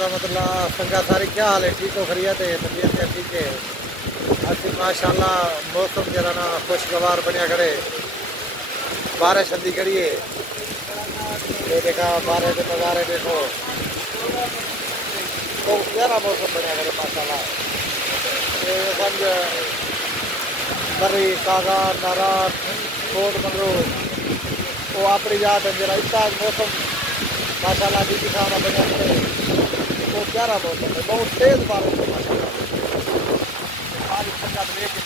रहमतुल्लाह। संगा सारी क्या हाल है? ठीक हो? खैरियत है? तबीयत क्या ठीक है? अच्छी माशाल्लाह। मौसम जरा ना खुशगवार बनया करे, बारिश अंधी कड़ी है। ये देखा बारिश के नज़ारे देखो, तो प्यारा मौसम बनया करे माशाल्लाह। ये समझ मरी कागा नाराज कोट मंगरू वो अपनी याद है जरा इतना मौसम माशाल्लाह जी दिखाना बनया करे। वो प्यारा मौसम है, बहुत तेज बारिश है माशाल्लाह। बारिश ठंडा तो लेकिन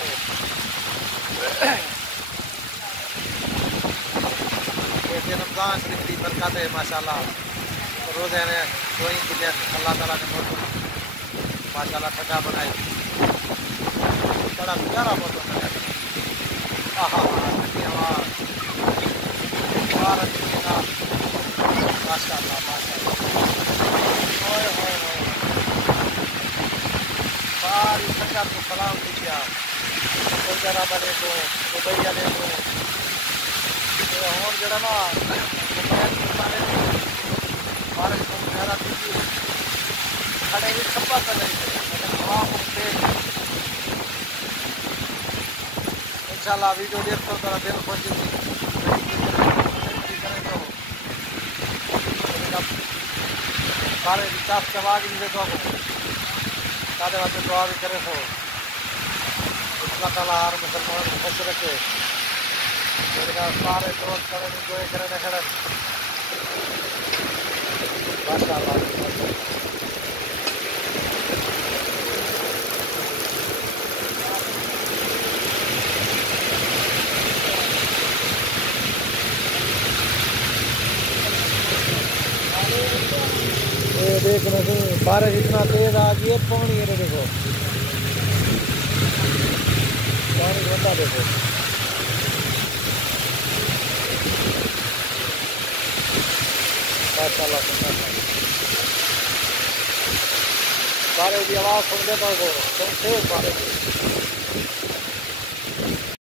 ये रमज़ान शरीफ की बरकत है माशाल्लाह। रोज़े ने कोई की अल्लाह ताला ने मौसम माशाल्लाह ठंडा बनाए, बड़ा प्यारा मौसम है। आहा ठंडी हवा माशाल्लाह माशाल्लाह। ओए होए होए सारी संगत को सलाम दीजिए। हैदराबाद को दुबई वाले को और जरा ना बारिश को ज़्यादा थी खड़े भी छप्पा कर रही थी, लेकिन हवा को तेज इंशाल्लाह वीडियो देख कर थोड़ा दिल खुश थी सारे विकास के बाद भी देखो सारे वास्ते दुआ भी करे तो अल्लाह ताला हर मुसलमान को खुश रखे। सारे दोस्त करें इंजॉय करें न करें माशाल्लाह। ये देखने से बारिश इतना तेज आ गई है, पानी है देखो, पानी गंदा देखो माशाल्लाह। बारिश की आवाज़ सुन लेता हो, तेज बारिश।